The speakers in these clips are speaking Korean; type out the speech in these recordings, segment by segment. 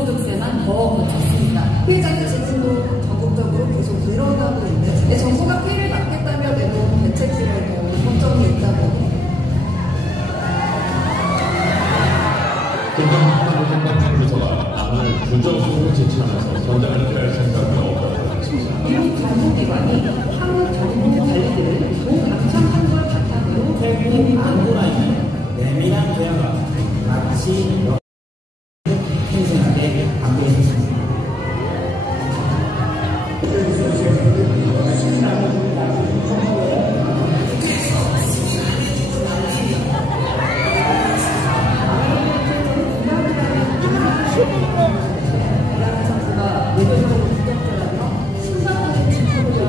근로소득세만 더 거쳤습니다. 피해자들 지금도 전국적으로 계속 늘어나고 있는 정부가 피해를 막겠다며 내놓은 대책들에도 걱정이 있다고. 금감원장부서가 오늘 부정소송을 제출하면서 전장을 할 생각이 없다고 했습니다. 미국 정부기관이 한국 정부 관리들을 도감청한 걸 바탕으로 태국 안보라는 내밀한 대화가 마치 생생하게 담겨있습니다. 정부가 외교적으로 부적절하며 심각하게 진행되어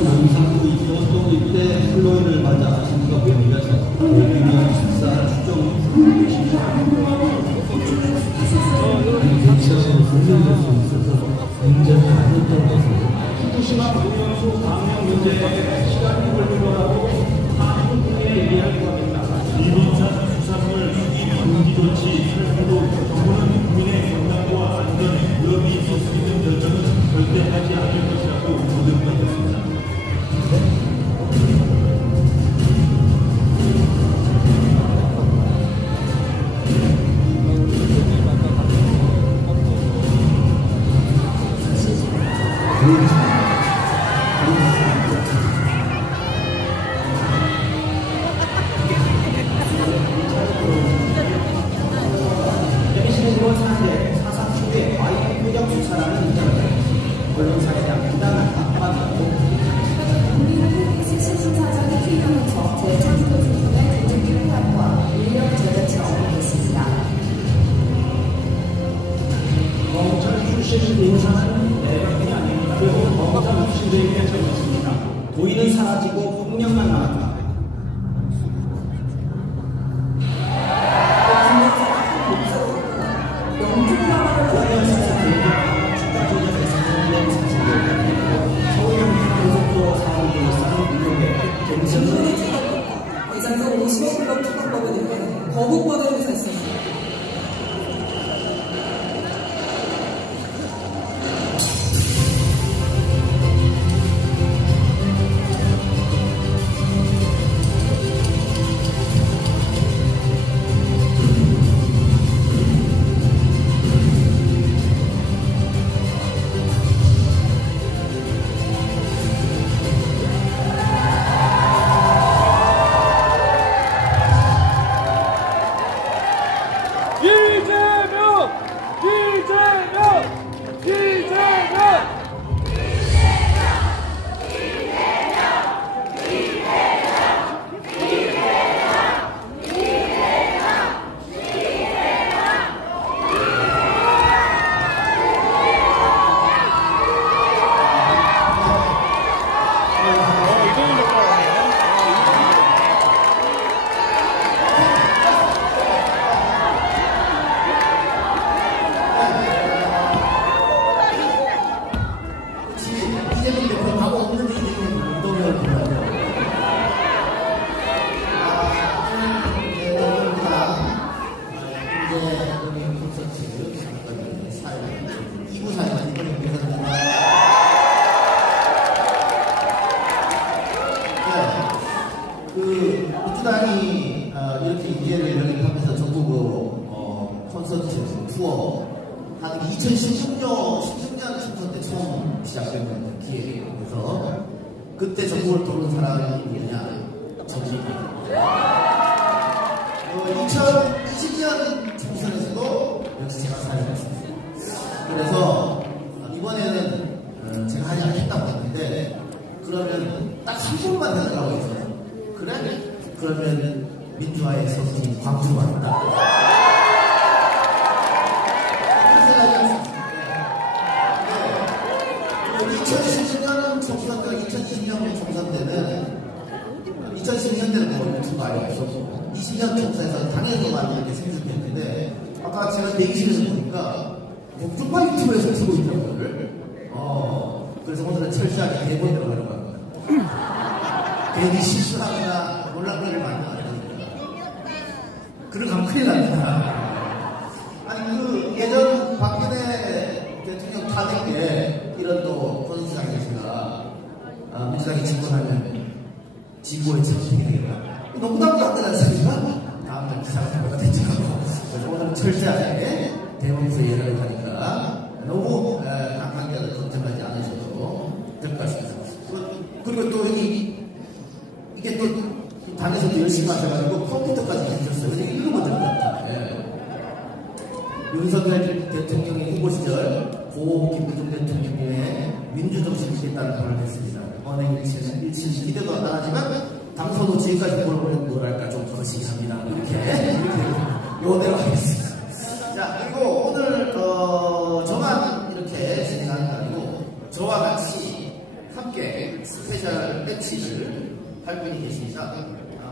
남상도 있고 또 이때 플로이를 맞아 심사 보험이라서 대규모 식사 추정 대기실에서 분리될 수 있어서 굉장히 안 좋다는 것을 후쿠시마 오염수 방류 문제에 시간이 걸린 거라고 한국에 얘기할 겁니다. 이민사 수산물 방지 조치 철폐도 정부는 국민의 건강과 안전, 위협이 있을 수 있는 결정은 절대 하지 않을 것이라고 거듭했습니다. 대기실에서 사실 사상 초기에 와이프 표적 수사라는 인정을 언론사에 대한 부당한 압박이라고 국민은 신신사장의 필요부터 재창조 수준의 조직 필요함과 인력 제재처럼 있습니다. 검찰 출신 인사는 내각이 아닙니다. 그리고 검찰 출신들에게 적었습니다. 도의는 사라지고 폭력만 남았다. 이상도 50억 불러 투입법에 거부권을 했습니다. 민주당이 이렇게 인재를 영입하면서 전국 콘서트 투어 하는 2016년 총선 때 처음 시작된 기회예요. 그래서 그때 전국을 도는 사람이 누구냐? 저지입니다. 2020년 총선에서도 역시 제가 사용했습니다. 그래서 이번에는 제가 하지 않겠다고 했는데 그러면 딱 한 번만 해달라고 해서 그래? 그러면 민주화의 성지 광주로 왔다. 그래서 2016년 총선과 2020년 총선 때는 2016년 때는 뭐 유튜브 아예 없었고 20년 총선에서 당에서만 이렇게 생겼는데 아까 제가 대기실에서 보니까 복중파 유튜브에서 쓰고 있더라고요. 그래서 오늘은 철저하게 대본대로 가려고 합니다. 괜히 실수하거나 논란거리를 만들면 안 되니까. 그러면 큰일 납니다. 아니, 그 예전 박근혜 대통령 탄핵 때 이런 또 권수장에서가 민주당이 집권하면 지구의 정책이 되겠다. 농담도 안 되지 않습니까? 다음날 기사가 됐죠. 그래서 오늘은 철저하게 대법원에서 예를 하니까 너무 강하게 걱정하지 않으셔도 될 것 같습니다. 그리고 또 이게 또 당에서도 열심히 하셔가지고 컴퓨터까지 해주셨어요. 그래서 읽으면 될 것 같아요. 윤석열 대통령의 후보 시절 고 김대중 대통령의 민주정신이 있겠다는 발언을 했습니다. 언행 일치는 기대도 안 하지만 당선도 지금까지 뭐랄까 좀 거시기합니다. 이렇게 요대로 하겠습니다. 자, 그리고 오늘 저만 이렇게 진행하는 게 아니고 저와 같이 함께 스페셜 배치를 할 분이 계십니다.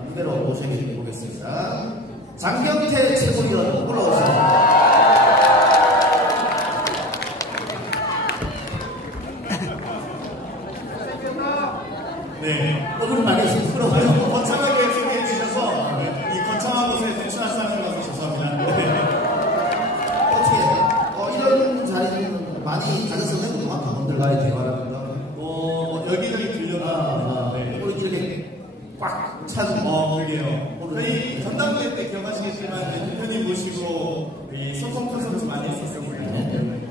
무대로 모셔보겠습니다. 장경태 최고위원 올라오십니다. 네. 얼굴 많이 시끄러워요. 거창하게 소개해 주셔서 이 거창한 곳에 대충한 사람이 와서 죄송합니다. 네. 어떻게 이런 자리는 많이 가졌었는데 그동안 당원들과의 대화라든가 여기저기 들려가 우리 이렇게 꽉 찬 그러게요. 저희 전당대회 때 기억하시겠지만 대표님 모시고 이 소통 콘서트 많이 했었습니다.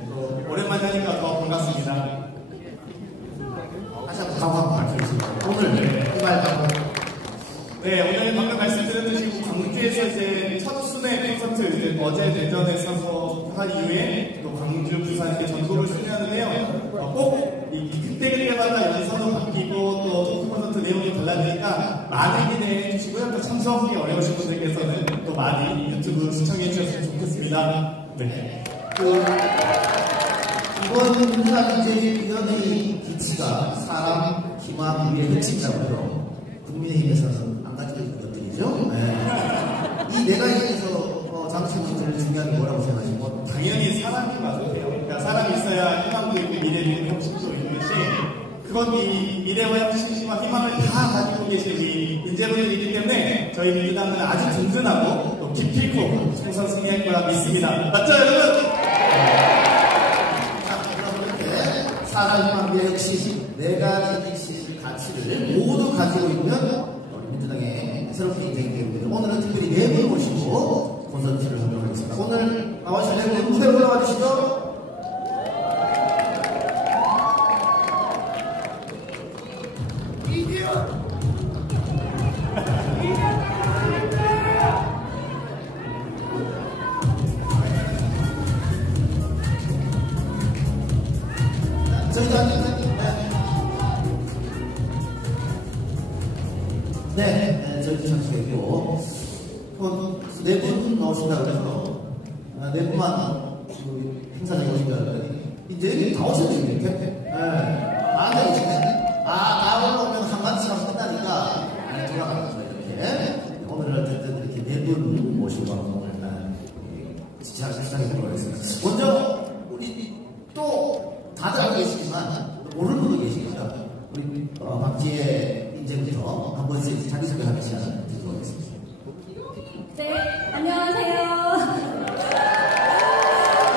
또 오랜만에 하니까 더 반갑습니다. 다시 한번 각오 밝혀주시면 오늘 이 말 각오. 네, 오늘 방금 말씀드렸듯이 광주에서 이제 첫 순회 콘서트 이제 어제 대전에서 한 이후에 또 광주, 부산 이렇게 전국을 순회하는데요. 꼭 그때그때마다 연서도 바뀌고 또 토크 콘서트 내용이 달라지니까 많은 기대해 주시고요. 또 참석하기 어려우신 분들께서는 또 많이 유튜브 시청해 주셨으면 좋겠습니다. 네. 이번 민주당인재위원회의 기치가 사람, 희망, 미래, 혁신이라고 해요. 국민의힘에서는 안 가지고 있는 것들이죠. 이 내각에서 장치분들 중요한 게 뭐라고 생각하시고? 당연히 사람이 맞아요. 그러니까 사람이 있어야 희망도 있고 미래도 있고 혁신도 있듯이 그건 이 미래와 혁신과 희망을 다 가지고 계신 우리 인재분들이기 때문에 저희 민주당은 아주 든든하고 또 기필코 총선 승리할 거라 믿습니다. 맞죠, 여러분? 자, 그럼 이렇게 사람, 희망, 미래, 혁신 네 가지 가치를 모두 가지고 있는 우리 민주당의 새롭게 인재인데요. 오늘은 특별히 네 분 모시고 콘서트를 하도록 하겠습니다. 오늘 나와주신 네 분 무대로 올라와 주시죠. 저희도 참석했고, 네 분 나오신다고 해서, 네 분만 행사장에 오신다고 했더니, 이제 다 오셨네요, 이렇게. 다 계시네. 다 올라오면 한마디씩 끝나니까, 돌아가는 거예요, 이렇게. 오늘 어쨌든 이렇게 네 분 모시고 방송을 시작해 보도록 하겠습니다. 먼저, 우리 또 다들 알고 계시지만, 모르는 분도 계시니까, 우리 박지혜 이제부터 한 번씩 자기소개하는 시간을 드리도록 하겠습니다. 네, 안녕하세요.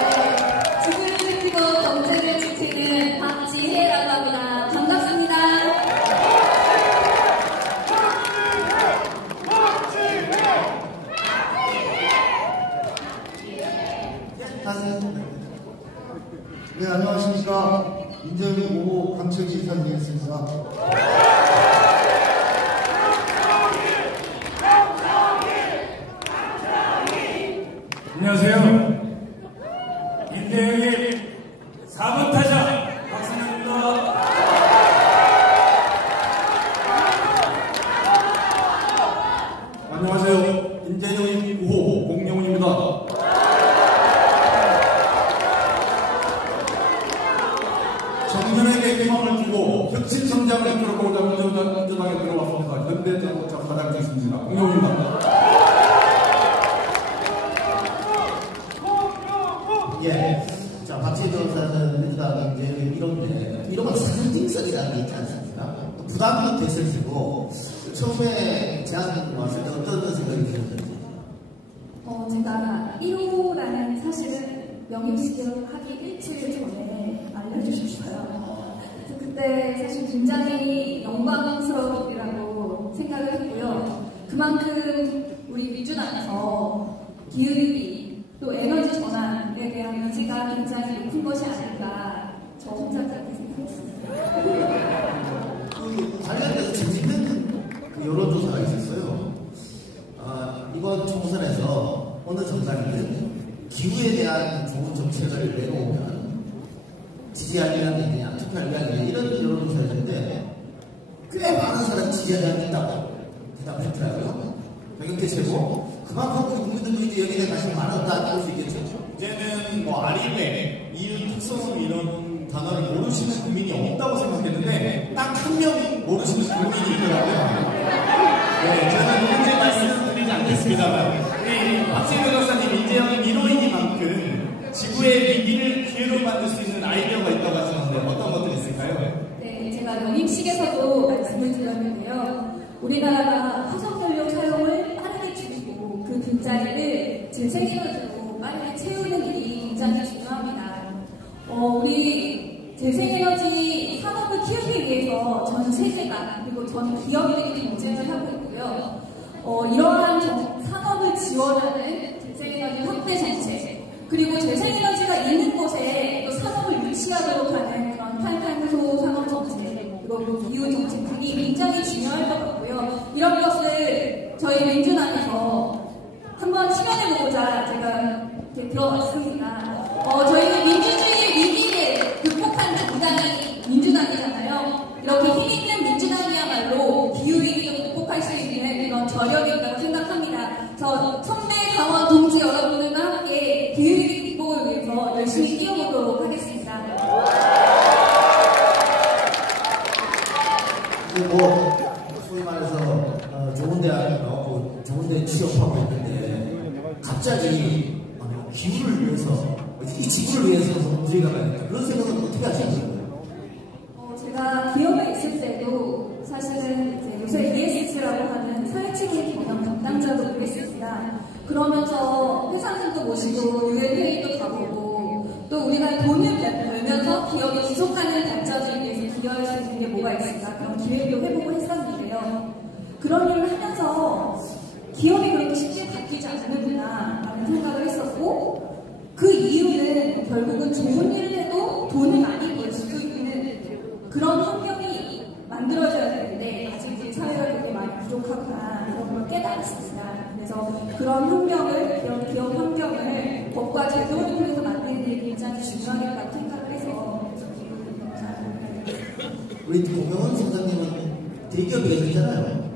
네, 지구를 지키고 정책을 지키는 박지혜라고 합니다. 반갑습니다. 네, 안녕하십니까. 인재위 5호 강철기 이사님이겠습니다. 안녕하세요. 인대영의 4번 타자 박상현입니다. 안녕하세요. 인재영의 9호 공룡입니다. 청년에게 희망을 주고 혁신 성장을 이끌어보자 민주당에 들어왔습니다. 현대자동차 사장 있습니다. 공룡입니다. 예. 자, 박지혜 변호사는 민주당 이제 이런데, 이런 거 신뢰성이라는 게 있지 않습니까? 또 부담도 됐을 테고 처음에 제안 왔을 때 어떤 생각이 드셨는지? 제가 1호라는 사실은 영입식을 하기 일주일 전에 알려주셨어요. 그때 사실 굉장히 영광스러운 일이라고 생각을 했고요. 그만큼 우리 민주당에서 기울기 또 에너지 전환에 대한 의지가 굉장히 높은 것이 아닐까 저 혼자 그렇게 생각했습니다. 관련돼서 재밌는 여론조사가 있었어요. 이번 총선에서 어느 정당이든 기후에 대한 좋은 정책을 내놓으면 지지할 의향이 있느냐, 투표할 의향이 있느냐 이런 여론조사였는데 꽤 많은 사람이 지지할 의향이 있다고 대답했더라고요. 백영태 최고 그만큼 우리 국민들도 이제 여기에 관심이 많았다 볼 수 있겠죠. 이제는 뭐 아리배, 이윤 특성 이런 단어를 모르시는 국민이 없다고 생각했는데 딱 한 명 모르시는 국민이 있더라고요. 네, 저는 현재 말씀드리지 않겠습니다만 우리 박세희 변호사님 이재영 1호이니만큼 지구의 위기를 기회로 만들 수 있는 아이디어가 있다고 하셨는데 어떤 것들이 있을까요? 네, 제가 영입식에서도 말씀을 드렸는데요. 우리나라가 화석연료 사용을 빠르게 줄이고 그 빈자리를 재생에너지로 빠르게 채우는 일이 굉장히 중요합니다. 우리 재생에너지 산업을 키우기 위해서 전 세계가 그리고 전 기업들이 경쟁을 하고 있고요. 이러한 산업을 지원하는 재생에너지 확대 정책 그리고 재생에너지가 있는 곳에 또 산업을 유치하도록 하는 그런 탈탄소 산업 정책 그리고 기후 정책 등이 굉장히 중요할 것 같고요. 이런 것을 저희 민주당에서 한번 실현해보고자 제가 이렇게 들어왔습니다. 저희는 민주주의 위기를 극복하는 당이 민주당이잖아요. 이렇게 힘있는 민주당이야말로 기후위기도 극복할 수 있는 그런 저력이 있다고 생각합니다. 저 선배 당원 동지 여러분들과 함께 기후위기 극복을 위해서 열심히 뛰어보도록 하겠습니다. 소위 말해서 좋은 대학에 나오고 좋은 데 취업하고 있는데 갑자기 기후를 위해서 이 지구를 위해서 우리가 가야겠다 그런 생각은 어떻게 하시는 거예요? 제가 기업에 있을 때도 사실은 이제 요새 ESG라고 하는 사회책임 경영 담당자로 일했습니다. 그러면서 회사들도 모시고 유엔 회의도 가보고 또 우리가 돈을 벌면서 기업이 지속하는 발전을 위해서 기여할 수 있는 게 뭐가 있을까 그런 기획도 해보고 했었는데요. 그런 일을 하면서 기업이 그렇게 쉽게 바뀌지 않는구나 라는 생각을 했었고 그 이유는 결국은 좋은 일을 해도 돈을 많이 벌 수 있는 그런 환경이 만들어져야 되는데 아직 우리 사회가 되게 많이 부족하구나 이런 걸 깨달았습니다. 그래서 그런 환경을, 그런 기업 환경을 법과 제도를 통해서 만드는 게 굉장히 중요하겠다고 생각을 해서 우리 고명원 선생님은 대기업에 계셨잖아요.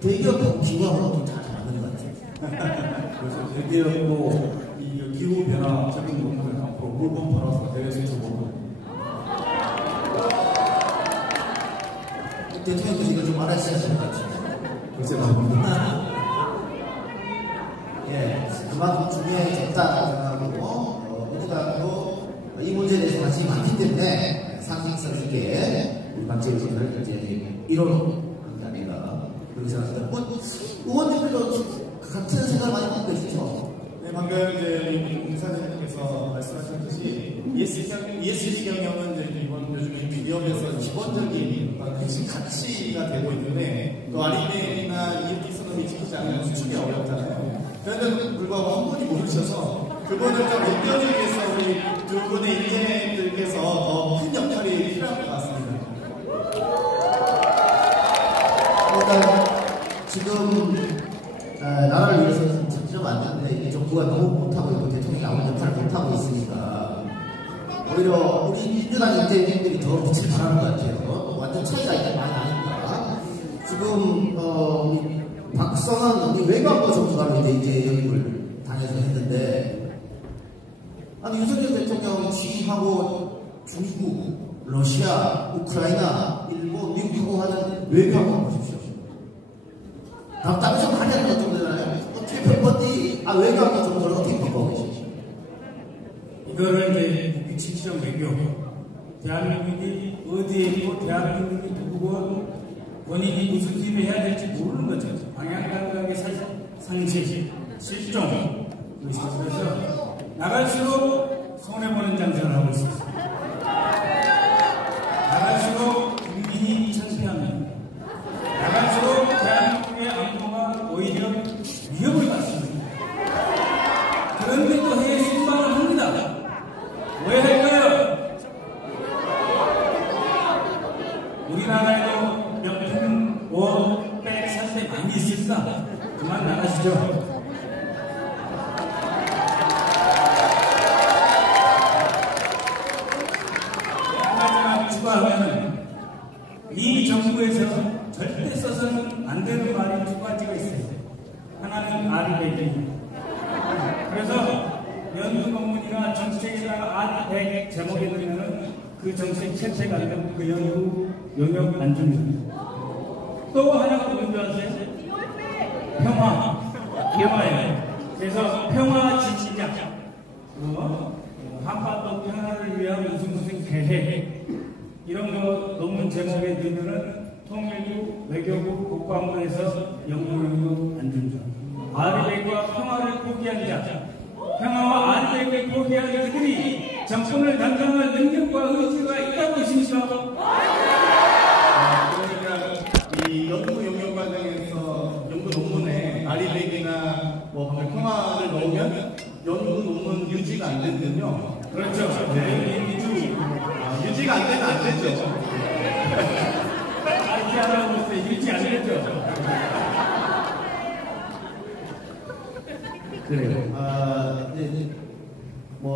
대기업하고 기후하고 잘 맞는 것 같아요. 그래서 대기업도 이 기후 변화 적응 공부를 앞으로 물건 팔아서 대회에서 보고 대통령께서 이거 좀 알아주셔야 될 것 같아요. 글쎄 말입니다. 예, 그만큼 중요해졌다고 생각하고 민주당도 이 문제에 대해서 관심이 많기 때문에 상징성 있게 우리 박재우 선생을 이제 1호로 하는 게 아닌가 그렇게 생각합니다. 의원님들도 같은 생각을 많이 갖고 계시죠? 네, 방금 이제 우리 사장님께서 말씀하셨듯이 ESG 경영은 이제 이번 요즘에 기업에서 기본적인 핵심 가치가 되고 있는데 또 아리메이나 ESG선언이 지키지 않으면 수축이 어렵잖아요. 그런데도 불구하고 한 분이 모르셔서 그분을 좀 느껴주기 위해서 우리 두 분의 인재들께서 더 큰 역할이 필요할 것 같습니다. 일단 지금 나라를 위해서는 좀 안 되는데 이게 정부가 너무 못하고 있고 대통령이 아무 역할을 못하고 있으니까 오히려 우리 민주당 인재들이 더 빛을 발하는 것 같아요. 완전 차이가 많이 나니까 지금 우리 박성환 우리 외교안보 전문가로 이제 영입을 당해서 했는데 아니 윤석열 대통령 취임하고 중국, 러시아, 우크라이나, 일본, 미국하고 하는 외교안보 보십시오. 답답해서 말이 안 나올 정도잖아요. 어떻게 평범히 외교안보 정도를 어떻게 평범하고 계시죠? 이거를 이제 국기 77년 외교 대한민국이 어디에 있고 대한민국이 누구고 본인이 무슨 일을 해야 될지 모르는 거죠. 방향감각의 상실, 실종. 그래서 나갈수록 손해보는 장사를 하고 있습니다. 나갈수록 국민이 창피합니다. 나갈수록 대한민국의 안보가 오히려 위협을 받습니다. 그런데 또 해외 순방을 합니다. 왜 할까요? 우리나라에도 명품 옷, 백 살 때 많이 있습니다. 그만 나가시죠. 추가하면 이 정부에서 절대 써서는 안 되는 말이 두 가지가 있어요. 하나는 R100입니다. 그래서 연구 논문이나 정책이나 R100 제목에 들으면 그 정책 채택 안 되면 그 연구 용역 안 줍니다. 또 하나가 뭔지 아세요? 평화예요. 그래서 평화 지지자, 한반도 평화를 위한 무슨 계획 이런 거 논문 제목에 넣으면은 통일부, 외교부, 국방부에서 연구 안 준다. R100과 평화를 포기한 자, 평화와 R100을 포기한 그들이 정권을 담당할 능력과 의지가 있다고 보십니까? 그러니까 이 연구 용역 과정에서 연구 논문에 R100이나 뭐 방금 평화를 넣으면 연구 논문 유지가 안 되는군요. 그렇죠. 네. 유지가 안 되면 안 되죠. 알지 않아서 유지 안 되죠. 그래요. 뭐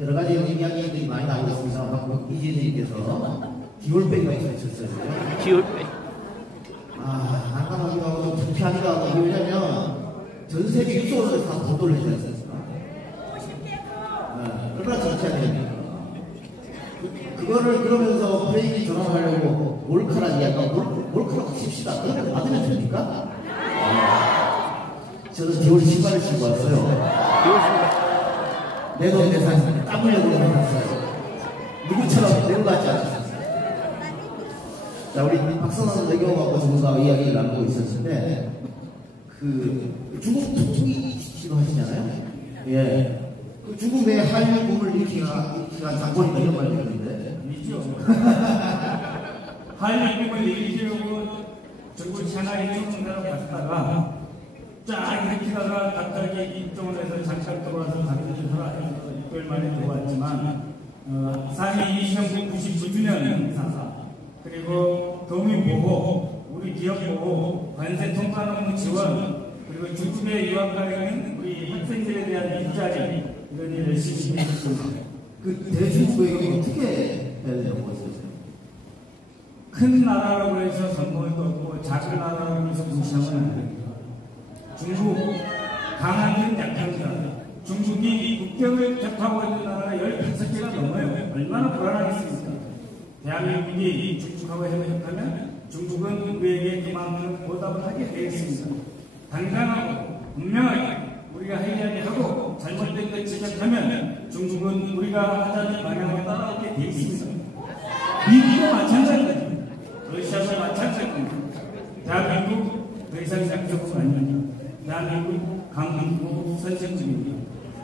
여러 가지 이야기들이 많이 나오고 있습니다. 방금 이진님께서 디올백이 있었어요. 디올백. 난감하기도 하고 좀 불쾌하기도 하고 왜냐면 전 세계 유튜브에서 다 보도를 해줘야 됐습니다. 얼마나 정치해야 됩니까? 그거를 그러면서 프레임이 전환하려고 몰카란 이야기가 몰카라고 칩시다. 그러면 받으면 됩니까? 저는 디올 신발을 신고 왔어요. 내 돈 내산 땀 흘려고 해놨어요. 누구처럼 내고 가지 않았어요. 자, 우리 박선원 외교하고 전문가와 이야기를 나누고 있었는데, 중국 북풍이 시도하시잖아요. 예. 그 중국의 한일 붐을 일으키한 장본인가 이런 말이 있는데. 있죠. 한일 붐을 일으키려고 중국 샹하이 총리로 갔다가 쫙 일으키다가 갑자기 이쪽으로 해서 잠깐 들어와서 당연히 하라 6개월 만에 들어왔지만 상해 이시험국 99주년 사사 그리고 도민보호 우리 기업보호 관세 통관 업무 지원 그리고 중국에 유학 가 있는 우리 학생들에 대한 일자리 이런 일 열심히 했습니다. 그 대중국에게 어떻게 해야 되냐고 하셨어요? 큰 나라라고 해서 선거도 없고 작은 나라라고 해서 무시하면 안 됩니다. 중국 강한 약한 나라 중국이 국경을 접하고 있는 나라가 15개가 넘어요. 얼마나 불안하겠습니까? 대한민국이 중국하고 협력하면 중국은 우리에게 그만큼 보답을 하게 되겠습니다. 당당하고 분명하게 우리가 할 이야기하고 잘못된 것 지적하면 중국은 우리가 하자는 방향으로 따라오게 되어 있습니다. 미국도 마찬가지입니다. 러시아도 마찬가지입니다. 대한민국 더 이상 장적은 아닙니다. 대한민국 강국고 선생님입니다.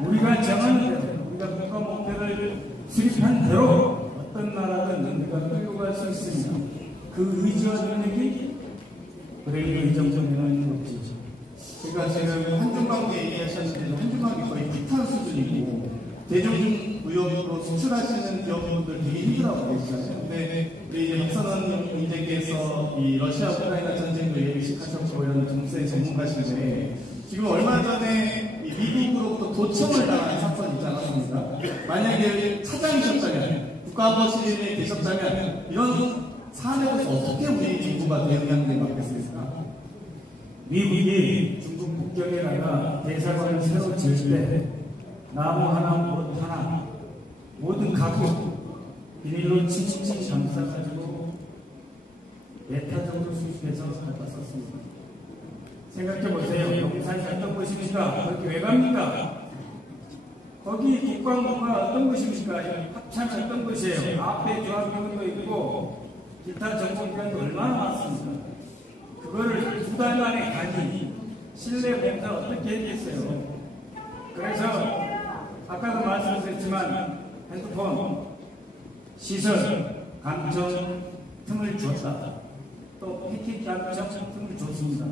우리가 정한 대로 우리가 국가 목표를 수립한 대로 어떤 나라든 우리가 끌고 갈 수 있습니다. 그 의지와 능력이 그래도 이 정도면 없지. 그러니까 지금 한중관계 얘기하셨는데 한중관계 거의 비탄 수준이고 대중무역으로 수출하시는 기업분들 되게 힘들어하고 계시잖아요. 근데 우리 박선원 인재께서 이 러시아 우크라이나 전쟁도 예비식하셨고 이런 정세 전문가신데 지금 얼마 전에 이 미국으로부터 도청을 당한 사건이 있지 않았습니까? 만약에 차장이셨다면 국가보실에 계셨다면 이런 사안에 대해서 어떻게 우리 정부가 대응하는 게 맞겠습니까? 미국이 중국 국경에다가 대사관을 새로 지을 때 나무 하나, 옷 하나, 모든 가구 비닐로 칭칭칭 감싸가지고 메타적으로 수입해서 갖다 썼습니다. 생각해보세요. 용산이 어떤 곳입니까? 그렇게 왜 갑니까? 거기 국방부가 어떤 것입니까? 합참이 어떤 것이에요? 앞에 중앙병원도 있고 기타 정보기관도 얼마나 많습니까? 그거를 2달 만에 가니 실내 봉사 어떻게 했겠어요? 그래서 아까도 말씀드렸지만 핸드폰 시설 감청 틈을 줬다. 또 패킷 감청 틈을 줬습니다.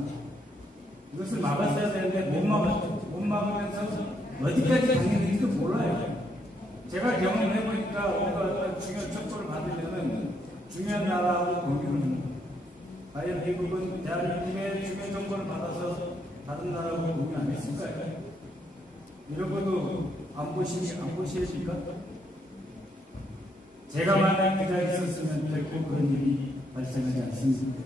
이것을 막았어야 되는데 못 막으면서 어디까지 당했는지도 몰라요. 제가 경험해보니까 우리가 어떤 중요한 척도를 받으려면 중요한 나라하고 공유를 합니다. 과연 미국은 대한민국의 중요한 정보를 받아서 다른 나라하고 공유 안 했을까요? 이런 것도 안 보시십니까? 제가 만약 그 자리에 있었으면 결코 그런 일이 발생하지 않습니다.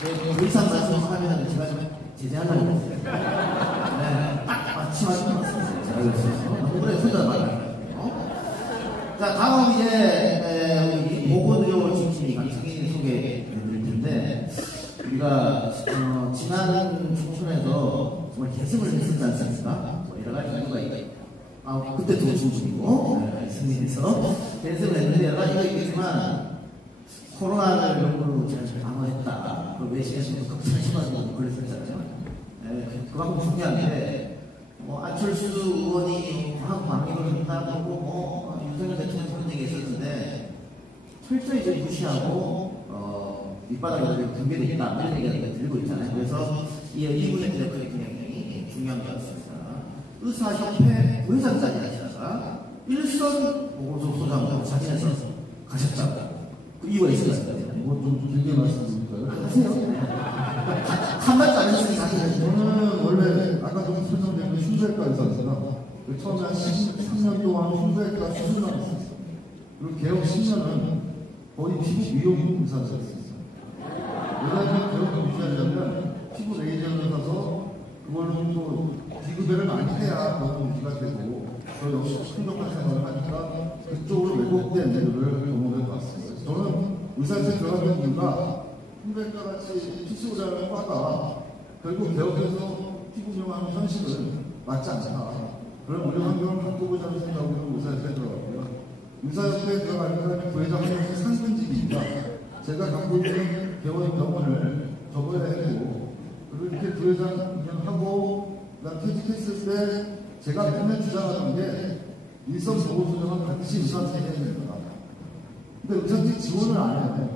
더 이상 말씀하면 제가 좀 제재하려고 했어요. 네, 딱 맞춤하신 것 같습니다. 제가 그랬어요. 오래 혼자 말할게요. 자, 다음 이제 우리 보건의료 중심이 강승희 소개해드릴 텐데, 우리가 지난 총선에서 정말 계승을 했었지 않습니까? 뭐 여러 가지 이유가 있다. 그때 도 중심이고 승리해서 계승을 했는데 여러 가지가 있겠지만 코로나를 너무 잘 방어했다. 그 외신에서도 걱정하시고 그랬었잖아요. 네, 그만큼 중요한데 안철수 의원이 과학 방역을 한다고 윤석열 대통령 그런 얘기 했었는데 철저히 좀 무시하고 밑바닥에 경계돼 있다 이런 얘기가 들리고 있잖아요. 그래서 이 부분에 대해서 굉장히 중요한 것 같습니다. 의사협회 부회장까지 하시다가 일선 보건소 소장으로 자진해서 가셨다고. 그 이유가 있을 것 같아요. 좀 길게 말씀드릴까요? 하세요. 한 말도 안 했으니까 하세요. 저는 원래 아까 좀 설명드린 흉부외과 의사였잖아. 처음에 한 13년 동안 흉부외과 수술만 했었어. 그리고 개업 10년은 거의 피부 미용 의사였어요. 왜냐하면 개업을 유지하려면 피부 레이저를 사서 그걸로 또 비급여를 많이 해야 너무 유지가 되고 저 역시 풍족한 생활을 하니까 그쪽으로 왜곡된 일을 경험해 봤습니다. 저는 의사한테 들어갔던 이유가 흉부외과 같이 피부라는 과가 결국 개업해서 피부 미용하는 현실은 맞지 않다. 그런 의료 환경을 바꾸고자 생각으로 의사한테 들어갔고요. 의사협회에 들어가는 사람이 부회장으로서 상근직이니까 제가 갖고 있는 병원을 접어야 했고 그리고 이렇게 부회장 운영하고 퇴직했을 때 제가 맨날 주장하는 게 일선 보건소장과 같이 의사한테 해야 됩니다. 근데 의사한테 지원을 안 해요.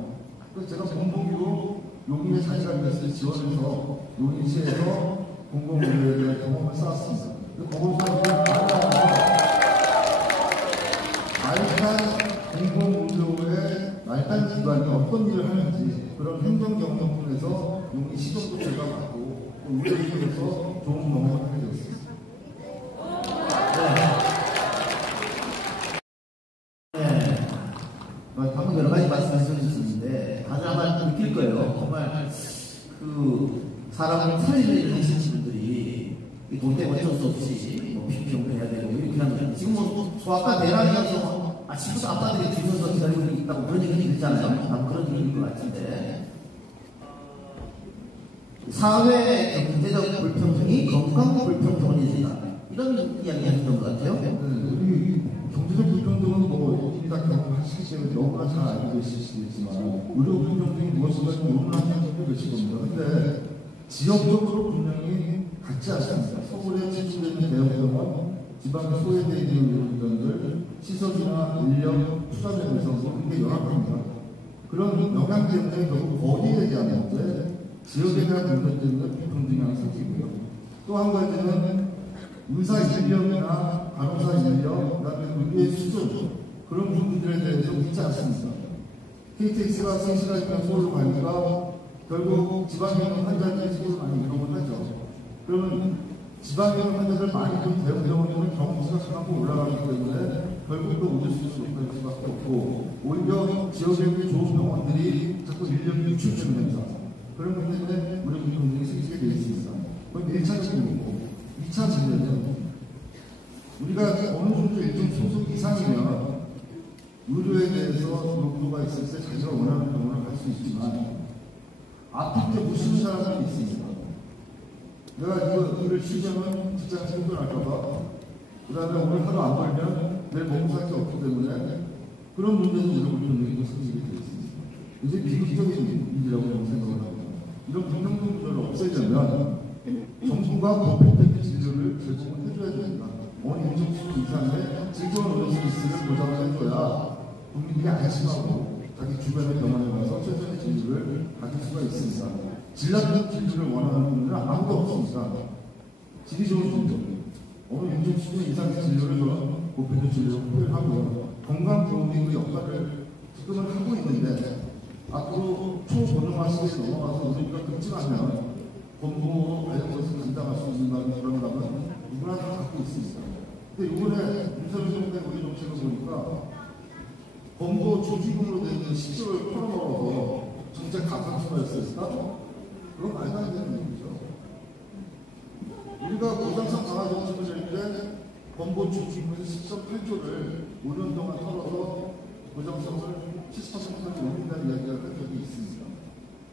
그래서 제가 공공기로 용인에 자리가 있었을 때 지원해서 용인시에서 공공의료에 대한 경험을 쌓았습니다. 보건소장이 말단 공공의료의 말단 기관이 어떤 일을 하는지 그런 행정 경험을 통해서 용인 시정도 제가 받고 의료기관에서 좋은 경험을 하게 되었습니다. 방금 여러 가지 말씀해 주셨는데 다들 아마 느낄 거예요. 정말 사람을 살리는 일을 하시는 분들이 돈 때문에 어쩔 수 없이 피부병 해야 되고 이렇게 하는 지금 소아과 대란이어서 아침부터 아빠들이 뒤에서 기다리고 있다고 그런 얘기 있잖아요. 아마 그런 얘기인 것 같은데 사회 경제적 불평등이 건강 불평등을 일으킨다 이런 이야기 하셨던 것 같아요. 우리 경제적 불평등은 이미 다 경험하시기 때문에 너무나 잘 알고 계시겠지만 의료 불평등이 무엇인가 좀 논란하는 분도 계실 겁니다. 근데 지역적으로 분명히 같지 않습니다. 서울에 집중되는 대형병원, 지방의 소외된 의료기관들, 시설이나 인력, 투자 면에서 굉장히 열악합니다. 그런 영향 때문에 결국 거리에 대한 문제, 지역에 대한 문제 때문에 불평등이 하나 생기고요. 또 한 가지는 의사 인력이나 간호사 인력, 그 다음에 의료의 수준, 그런 부분들에 대해서 있지 않습니다. KTX가 성실하지만 서울 가니까 결국 지방형 환자들이 서울 많이 이동을 하죠. 그러면 지방형 환자들 많이 본 대형병원에는 경부가 강하고 올라가기 때문에 결국 또 의료 수준이 높아질 수밖에 없고 오히려 지역에 있는 좋은 병원들이 자꾸 인력이 유출되면서 그런 것 때문에 우리 불평등이 생기게 되어 있습니다. 그건 1차적인 거고 2차 문제는 우리가 어느 정도 일정 소속 이상이면 의료에 대해서 욕구가 있을 때 자기가 원하는 병원을 갈 수 있지만 아플 때 무시하는 사람이 있습니다. 내가 이거 일을 쉬면은 직장에서 힘들어할까봐, 그 다음에 오늘 하루 안 벌면 내일 먹고 살 게 없기 때문에 그런 문제도 우리가 문제가 생기게 되어 있습니다. 이제 비극적인 일이라고 저는 생각을 합니다. 이런 불평등 구조를 없애려면 정부가 보편적인 진료를 제공을 해줘야 됩니다. 어느 인종수 이상의 즐거운 의료 서비스를 보장을 해줘야 국민들이 안심하고 자기 주변의 병원에 가서 최선의 진료를 받을 수가 있습니다. 질 나쁜 진료를 원하는 분들은 아무도 없습니다. 질이 좋은 진료, 어느 인종수 이상의 진료를 저는 보편적 진료로 표현하고요. 건강보험의 역할을 지금은 하고 있는데 앞으로 초고령화 시대에 넘어가서 우리가 급증하면 건보 관련 것을 감당할 수 있는 그런 감은 누구나 다 갖고 있습니다. 근데 이번에 윤석열 정부의 우리 정책을 보니까 건보 조기금으로 되어 있는 10조를 풀어먹어서 정책 가상화였을까? 그건 말도 안 되는 얘기죠. 우리가 보장성 강화 정책을 낼 때 건보 조기금에서 10.8조를 5년 동안 털어서 보장성을 70%까지 올린다는 이야기가 한 적이 있습니다.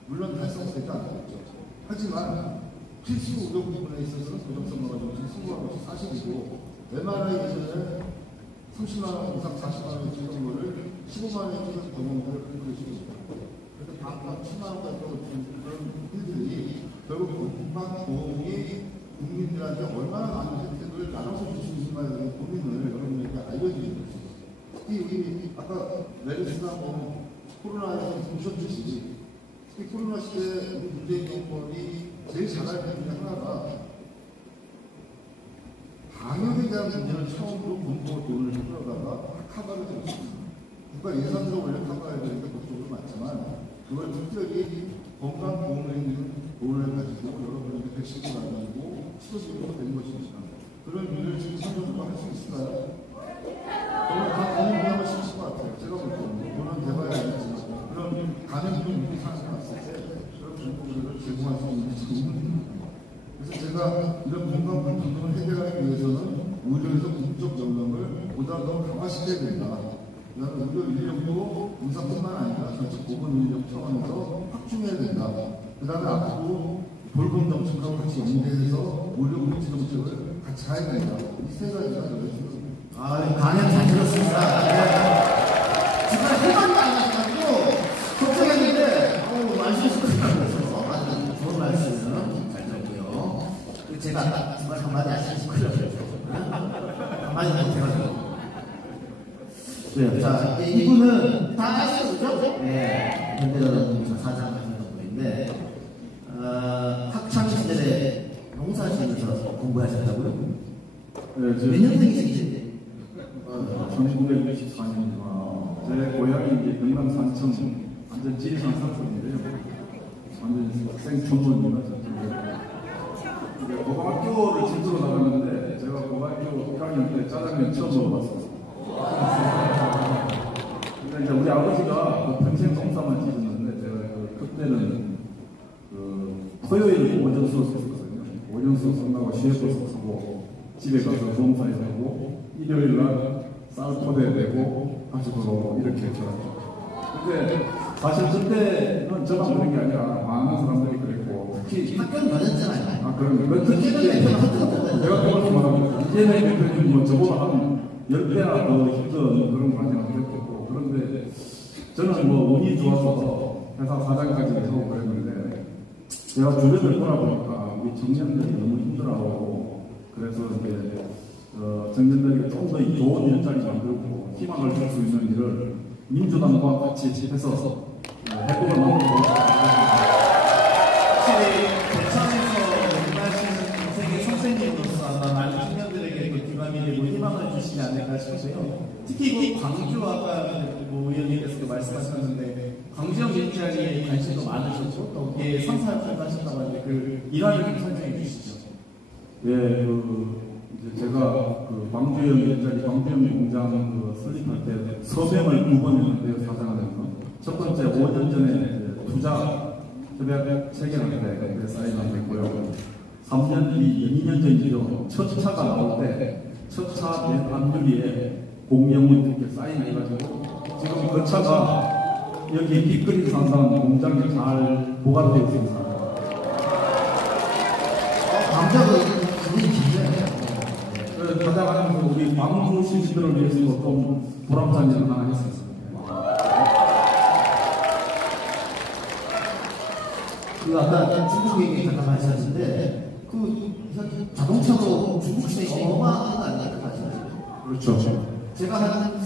물론 달성되지 않았죠. 하지만 필수 의료 부분에 있어서는 보장성 강화 정책이 성공한 것이 사실이고, MRI 예전에 30만원 이상 40만원에 찍은 거를 15만원에 찍은 경험을 하고 계십니다. 그래서 각각 10만원까지 떨어지는 그런 일들이 결국 건강보험이 국민들한테 얼마나 많은 혜택을 나눠서 줄 수 있는가에 대한 고민을 여러분에게 알려드리는 것입니다. 특히 우리 아까 메르스나 코로나에서 보셨듯이 특히 코로나 시대에 우리 문재인 정권이 제일 잘할 때 중에 하나가 방역에 대한 문제를 처음으로 공포 돈을 들어다가 커버를 했습니다. 국가 예산으로 원래 커버해야 되니까 그쪽으로 많지만 그걸 특별히 건강보험에 있는 돈을 가지고 여러분에게 백신을 나누고 치료비로 된 것입니다. 그런 일을 지금 3년 동안 할 수 있을까요? 저는 다 고민하면 쉽을 것 같아요. 제가 볼 때는 돈은 대봐야 알겠지만 그런 감염병 위기 상황이 왔을 때 그런 정보를 제공할 수 있는 지금은. 그래서 제가 이런 건강 불평등을 해결하기 위해서는 의료에서 공적 역량을 보다 더 강화시켜야 된다. 그다음에 의료 인력도 의사뿐만 아니라 전체 보건 인력 차원에서 확충해야 된다. 그다음에 앞으로 돌봄 정책과 같이 연계해서 의료 복지 정책을 같이 가야 된다. 이 세 가지가 되겠습니다. 강연 잘 들었습니다. 정말 해방도 안 하셔가지고 걱정했는데 말씀이 시끄러워서 아주 좋은 말씀 잘 들었고요. 제가 정말 한마디 하시면 시끄러워요. 한마디 못해가지고. 자, 이분은 다 아시죠? 그죠? 네. 현대자동차 사장 하시는 분인데, 학창시절에 농사지으면서 공부하셨다고요? 네, 몇 년생이신지? 1964년이구나. 제 고향이 이제 경남 산청, 완전 지리산 산성인데요. 완전 생촌문이나 저쪽에. 고등학교를 진도로 나갔는데, 제가 고등학교 1학년 때 짜장면 처음 먹어봤어요. 근데 이제 우리 아버지가 평생 농사만 짓었는데, 제가 그때는 토요일 오전 수업 썼거든요. 오전 수업 끝나고 시외 수업 쓰고, 집에 가서 농사에 하고, 일요일 날 쌀 포대 내고 같이 들어오고 이렇게 했죠. 근데 사실 그때는 저만 그런 게 아니라 많은 사람들이 그랬고, 특히 학교는 다녔잖아요. 아, 그런 특히 내가 그걸 말합니다. 이재명 대표님 뭐 저보다 한 10배나 더 힘든 그런 과정을 겪었고, 그런데 저는 뭐 운이 좋아서 회사 사장까지 하고 그랬는데, 제가 주변을 돌아보니까 우리 청년들이 너무 힘들어하고, 그래서 이제 청년들에게 좀 더 좋은 일자리 만들고 희망을 줄 수 있는 일을 민주당과 같이 해서 해법을 만들고 확실히 대창에서 일하시는 인생의 선생님으로서 아마 많은 청년들에게 기반이 되고 희망을 주시지 않을까 싶어요. 특히 광주 아까 의원님께서도 말씀하셨는데 광주형 일자리에 관심도 많으셨고 또 거기에 선사역할도 하셨다고 하는데 그 일화를 좀 설명해 주시죠. 예, 이제 제가 광주형 일자리, 광주형 공장 설립할 때 서명을 2번 했는데요, 사장하면서. 첫 번째 5년 전에 투자 협약 체결할 때 사인을 했고요. 3년 뒤, 2년 전이죠. 첫 차가 나올 때, 첫 차 맨 앞유리에 공명을 이렇게 사인해가지고, 지금 그 차가 여기 빅그린 산상 공장에 잘 보관되어 있습니다. 감정은 굉장히 긴장해요. 가장 우리 광주 시민들을 위해서 좀 보람찬 일을 하나 했습니다. 그 아까 중국 얘기 잠깐 말씀하셨는데 그 자동차로 중국 시장이 어마어마한 거 아니에요? 그렇죠. 제가 한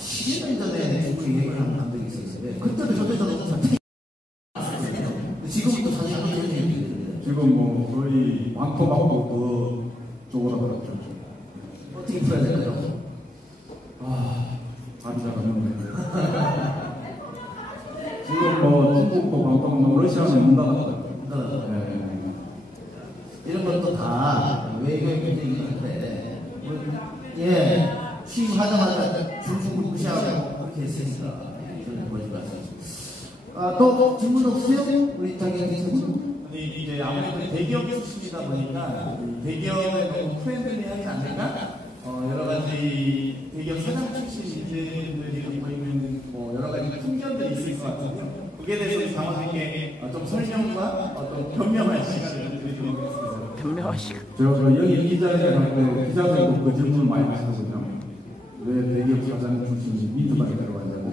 10년 전에 중국 여행을 한 적이 있었는데 그때도 저때 자동차 지금도 사실 안 되는 지금 뭐 거의 왕토하고 그 쪽으로 들었죠. 어떻게 풀어야 될까요? 자기가 없는데. 지금 뭐 중국도 광토하고 러시아는 문 닫았어요. 네. 이런 것도 다 외교의 문제이긴 한데 예 취임하자마자 중국을 무시하고 그렇게 했으니까 저는 보지 마세요. 또 질문 없어요? 우리 장경진 아니 이제 아무래도 대기업 출신이다 보니까 대기업에 너무 프렌들리하지 않을까? 여러 가지 대기업 사장 출신 인재들이 갖고 있는 뭐 여러 가지 풍견들이 있을 것 같은데요. 그에 대해서 강원에게 좀 설명과 어떤 변명할 시간을 드리도록 하겠습니다. 변명할 시간. 제가 여기 기자회견 할때 기자들도 그 질문을 많이 하시거든요. 왜 대기업 사장 출신이 민주당에 들어가냐고.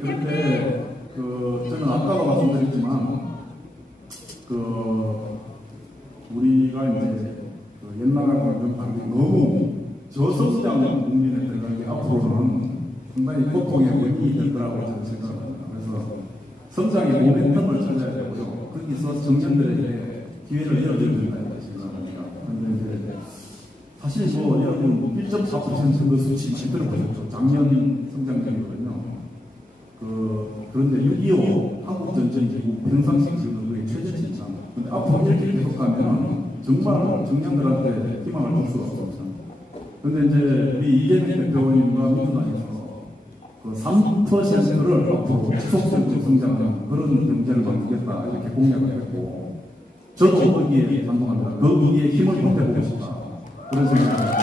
그런데 저는 아까도 말씀드렸지만 우리가 이제 옛날하고는 반대 너무 저성장 국민에 들어간 게 앞으로는 상당히 고통의 원인이 될 거라고 저는 생각합니다. 그래서 성장의 모멘텀을 찾아야 되고요. 거기서 청년들에게 기회를 열어줘야 된다고 생각합니다. 그런데 이제 사실 여러분 1.4% 그 수치 많이 들어보셨죠? 작년 성장률이거든요. 그런데 6.25 한국전쟁 이후 평상시 지금 그게 최저치입니다. 근데 앞으로 이렇게 계속 가면 정말 청년들한테 희망을 줄 수가 없습니다. 근데 이제 우리 이재명 대표님과 민주당에서 3%를 앞으로 지속적으로 성장하는 그런 경제를 만들겠다 이렇게 공약을 했고 저도 거기에 반동합니다. 거기에 힘을 보태보고 싶다 그런 생각입니다.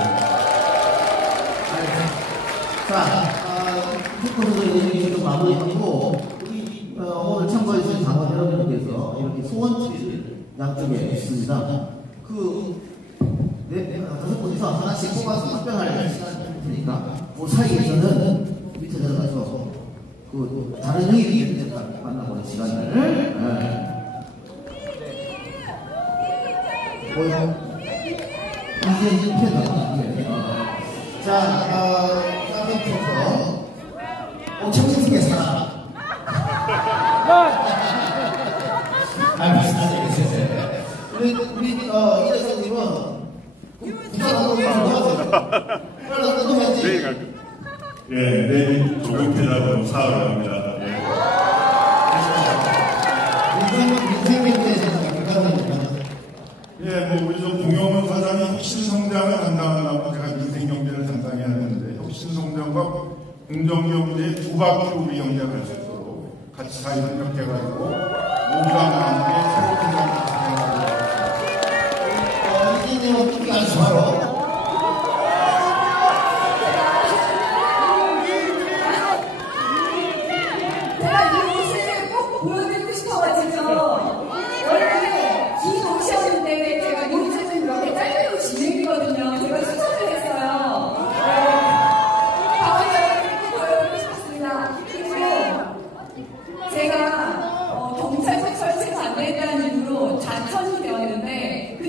특허도 얘기 좀 마무리하고 우리 오늘 참가해주신 당원 여러분께서 이렇게 소원지를 양쪽에 있습니다. 다섯 분이서 하나씩 뽑아서 답변할 시간이 테니까 그 사이에서는 밑에 들어가서 다른 형이 만나보는 시간을 이제 쌍용표서 청승의 사람 우리 이대성님은 내일 조국회담으로 사흘을 합니다. 우리 공영훈 사장이 혁신성장을 담당한다고 제가 민생경제를 담당해야 하는데 혁신성장과 공정경제의 두 바퀴로 우리 경제를 할 수 있도록 같이 잘 협력해가지고 모두가 만들게 새로운 장을 진행하도록 이진님은 특히 아주 좋아요.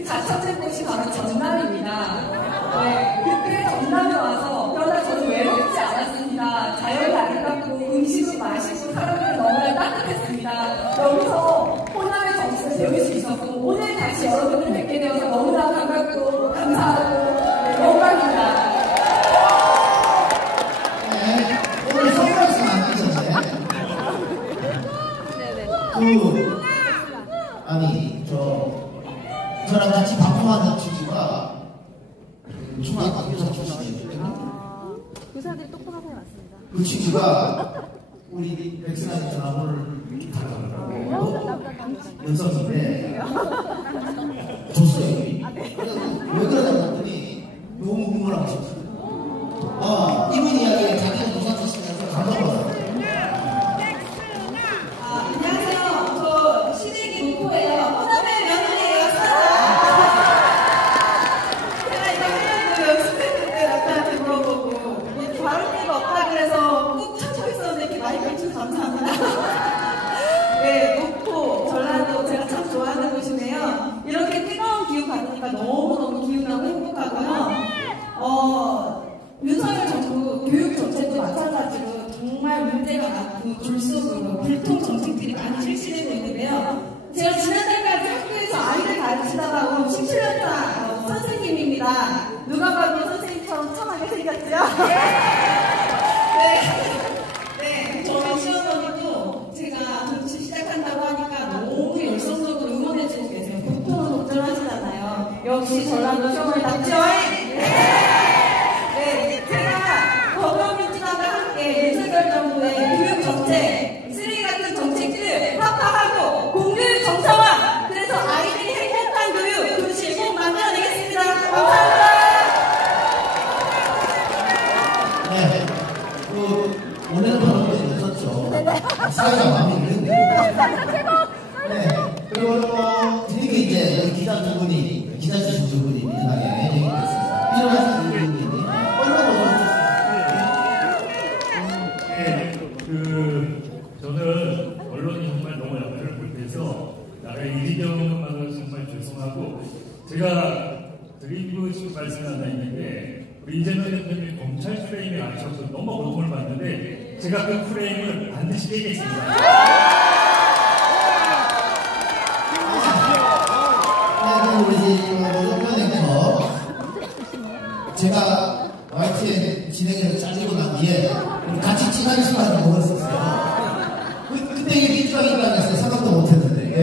자천된 곳이 바로 전남입니다. 그때 전남에 와서 그러나 저는 외롭지 않았습니다. 자연이 아름답고 음식을 마시고 사람들이 너무나 따뜻했습니다. 여기서 호남의 정신을 배울 수 있었고 오늘 다시 여러분을 뵙게 되어서 너무나 반갑고 감사하고 영광입니다. 오늘 선글라스 안 끼셨네. 저랑 같이 방송하는 친구가 중앙학교에서 출신이거든요. 교사들이 똑똑하고 맞습니다. 그 친구가 우리 백승환 전화번호를 이렇게 달라고 연석인데 줬어요. 왜 그러냐고 했더니 너무 궁금하고 싶어요. 이분 이야기에 자기가 도산 쓰시면서 감동받아요. 안녕하세요. 저 시댁이 목포예요. 보니까 너무너무 기운나고 행복하고요. 윤석열 정부 교육 정책도 마찬가지로 정말 문제가 많고 졸속으로 불통 정책들이 많이 실시되고 있는데요. 제가 지난달까지 학교에서 아이를 가르치다가 온 17년차 선생님입니다. 누가 봐도 선생님처럼 참하게 생겼죠? 네, 저희 시어머니도 제가 정치 시작한다고 하니까 너무 열성적으로 응원해주고 계세요. 보통은 걱정하시잖아요. 역시 전라도 시어머니답죠? 네, 제가 더불어민주당과 함께 윤석열 정부의 교육 정책, 쓰레기 같은 정책들 타파하고 공교육 정상화, 그래서 아이들이 행복한 교육, 교실 꼭 만들어내겠습니다. 감사합니다. 네, 오늘은 그런 게 있었죠. 사회가 마음에 있는데. 네, 그리고 드리게 이제 기자 두 분이, 기자실 두 분이 민주당에 얘기했습니다. 일어나서 두 분이 저는 언론이 정말 너무 약간을 못해서 나라의 이기경만은 정말 죄송하고 제가 드리고 싶은 말씀이 하나 있는데 우리 이재명 대표님 검찰 프레임에 맞춰서 너무 고통을 받는데 제가 그 프레임을 반드시 깨겠습니다. 제가 YTN 진행해서 잘리고 난 뒤에 우리 같이 친한 시간을 먹었었어요. 그때 이게 민주당이라고 했어요. 생각도 못했는데. 예.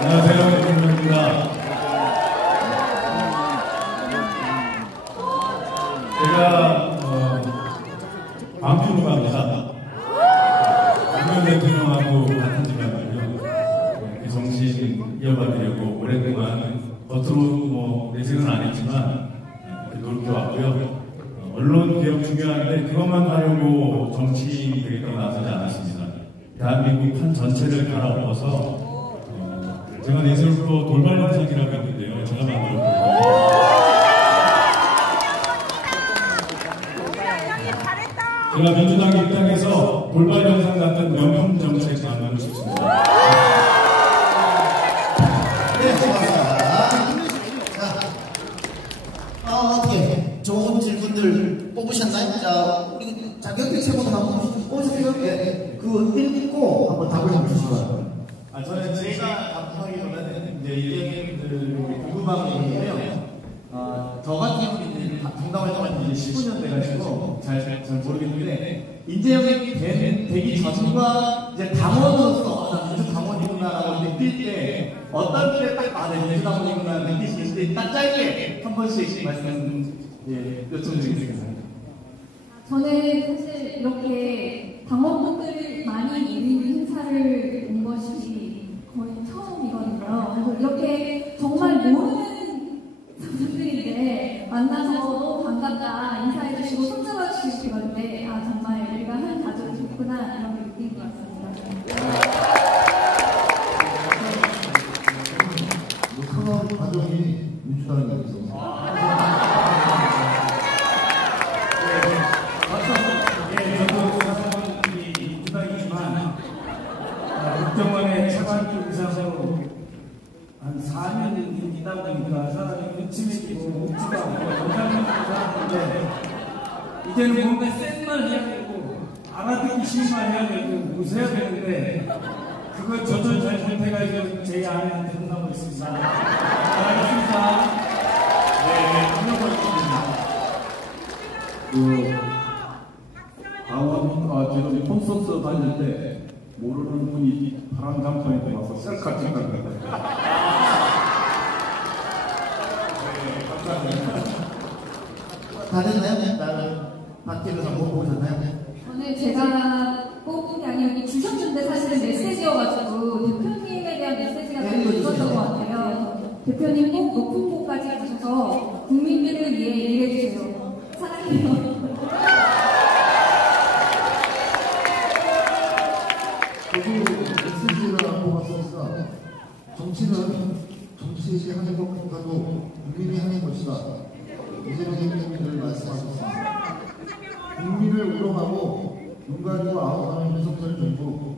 안녕하세요, 김민호입니다. 제가 광주갑니다. 김민호 대통령하고 같은 집안이고요. 정신 이어가려고 오랫동안 겉으로 뭐 내색은 안 했지만 노력해왔고요. 언론 개혁 중요한데 그것만 하려고 정치인이 되겠다고 나서지 않았습니다. 대한민국 한 전체를 갈아엎어서 제가 내세울로 돌발 현상이라고 했는데요. 제가 만들었거든요. 제가 민주당 입당해서 돌발 현상 같은 명품 정책 만들고 싶습니다. 네, 고맙습니다. 자, 어떻게 좋은 질문들 뽑으셨나요? 자, 우리 자격증 세분 한번 뽑으세요. 예, 그 읽고 한번 답을 좀 주시고요. 저는 제가 답하기로는 이제 이재명들이 궁금한 게 있는데요. 저 같은 경우는 정당을 정한 지 15년 돼가지고 잘 모르겠는데 이재명이 되기 전과 이제 당원으로서 나 민주당원이구나라고 느낄 때 어떤 때 딱 민주당원이구나 느끼실 때 딱 짧게 한 번씩 말씀 여쭤보겠습니다. 저는 사실 이렇게 당원분들을 많이 모이는 행사를 온 것이 거의 처음이거든요. 그래서 이렇게 정말 모르는 분들인데 만나서 너무 반갑다 인사해주시고 손잡아 주시고 그런데 아 정말 우리가 한 가족이 좋구나 이런 걸 느낀 것 같습니다. 그런 가족이 민주당에 있어서 국정원의 차관급 이상으로 한 4년 있다 보니까 사람이 음침해지고 묵지도 않고 영상을 사람인데 이제는 뭔가 센 말 해야 되고 알아듣기 쉬운 말 해야 되고 웃어야 되는데 그걸 조절 잘 못해가지고 제 아내한테 혼나고 있습니다. 잘하겠습니다. 네, 그 지금 콘서트 다닐 때 모르는 분이 파란 장판에 와서 셀카 찍었는데. 다 됐나요? 나는 밖에서 못 보셨나요? 저는 제가 뽑은 게 아니라 주셨는데 사실은 메시지여가지고 대표님에 대한 메시지가 너무 있었던 것 같아요. 대표님 꼭 높은 곳까지 가셔서 국민들을 위해 일해주세요. 사랑해요. 저도 메시지를 안 뽑았으니까 정치는 정치의 하는 것보다도 국민이 하는 것이다. 이재명 대표님들 말씀하셨습니다. 국민을 우롱하고 눈 가리고 아우하는 윤석열 정부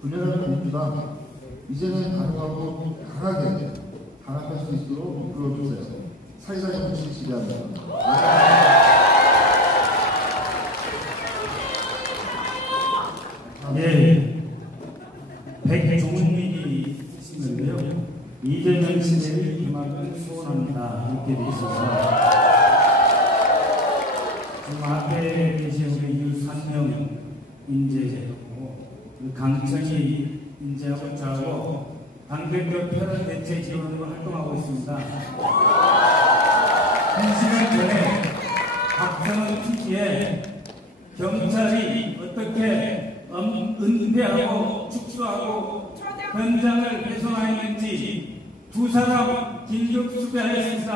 분열하는 민주당 이제는 가능하고 강하게 강화할 수 있도록 이끌어주세요. 사회자 정치 기대합니다. 예, 백종민이 쓰시는데요. 이재명 시대의 희망을 소원합니다. 이렇게 되어 있어서 지금 앞에 계신 우리 유산명 인재하고 강청희 인재하고 저하고 당대표 패럴 대체 지원으로 활동하고 있습니다. 한 시간 전에 박정은 TV에 경찰이 어떻게 은폐하고 축소하고 현장을 배송하였는지 두 사람 긴급 수배하였습니다.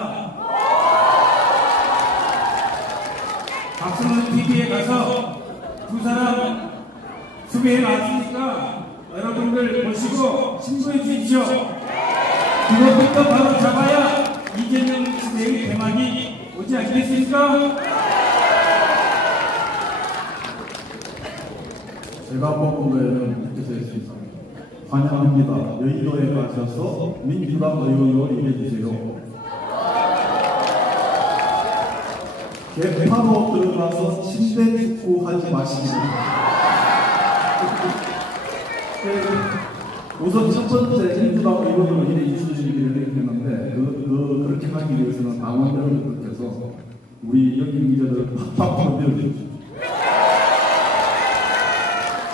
박정은 TV에 가서 두 사람 수배해 놨으니까 여러분들 보시고 신고해 주십시오. 그것부터 바로 잡아야 이재명 시대의 대막이 오지 않겠습니까? 제가 뽑은 거에는 이렇게 되어 있습니다. 환영합니다. 여의도에 가셔서 민주당 의원으로 일해주세요. 개파로 들어가서 침대 축구하지 마시고 우선 첫 번째 민주당 의원으로 일해주시기를 했는데 그렇게 하기 위해서는 당원들을 비롯해서 우리 여기 기자들을 팍팍 밀어주십시오.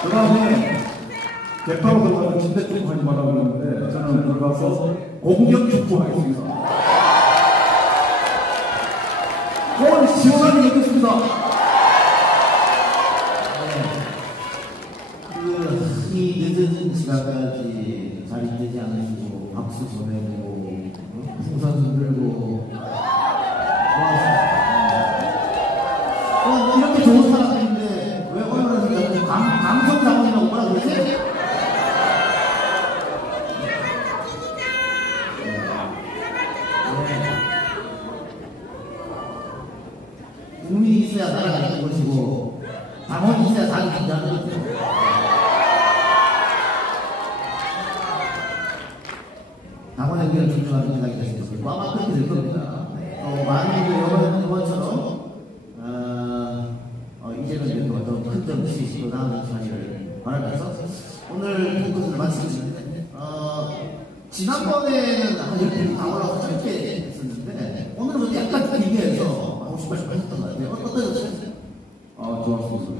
그 다음에 개파로 들어가서 침대 축구하지 말라고 그러는데 저는 들어가서 공격 축구하겠습니다. 오늘 시원하게 먹겠습니다. 이 늦은 시간까지 자리되지 않으시고 박수 보내고 풍선 흔들고 이렇게 좋은 사람들인데 왜 오늘은 방송 자문이라고 뭐라 그러지? 국민이 있어야 나라가 있는 것이고 당원이 있어야 당이 긴장하는 것이고 당원의 의견을 존중하는 생각이 되시겠습니까? 아마 그렇게 될 겁니다. 많은 이번처럼 이제는 어떤 큰 점수 일어나는 자리를 바라면서 오늘 토크를 마치겠습니다. 지난번에는 한 이렇게 당원하고 짧게 했었는데 오늘은 약간 길게 해서 하고 싶은 말씀 하셨던 것 같아요. 어떠셨어요? 좋았습니다.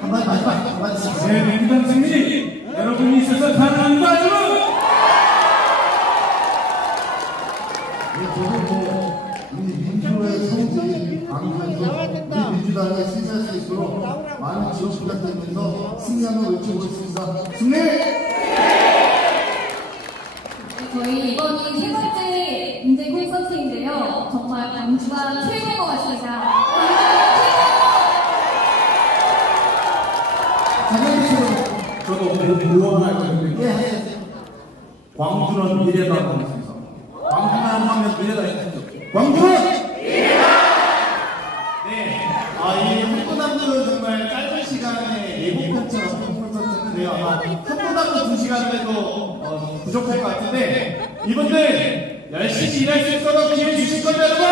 한마디 마지막 네, 민주당 승리! 여러분이 있어서 가능합니다, 여러분! 저도 우리 민주의 성지 방송에서 우리 민주당에 승리할 수 있도록 많은 지원 부탁드리면서 승리하면 외쳐보겠습니다. 승리! 저희 이번이 세 번째 인재 콘서트인데요. 정말 광주가 최고인 것 같습니다. 저도 응원할 건데 광주는 미래다 하겠습니다. 광주만 하면 미래다 했습니다. 광주는 네, 이 한분함들은 정말 짧은 시간에 예고편처럼 콘서트인데요. 아마 한분함도 2시간에도 부족할 것 같은데 이분들 열심히 일할 수 있도록 기회 주실 거죠, 여러분?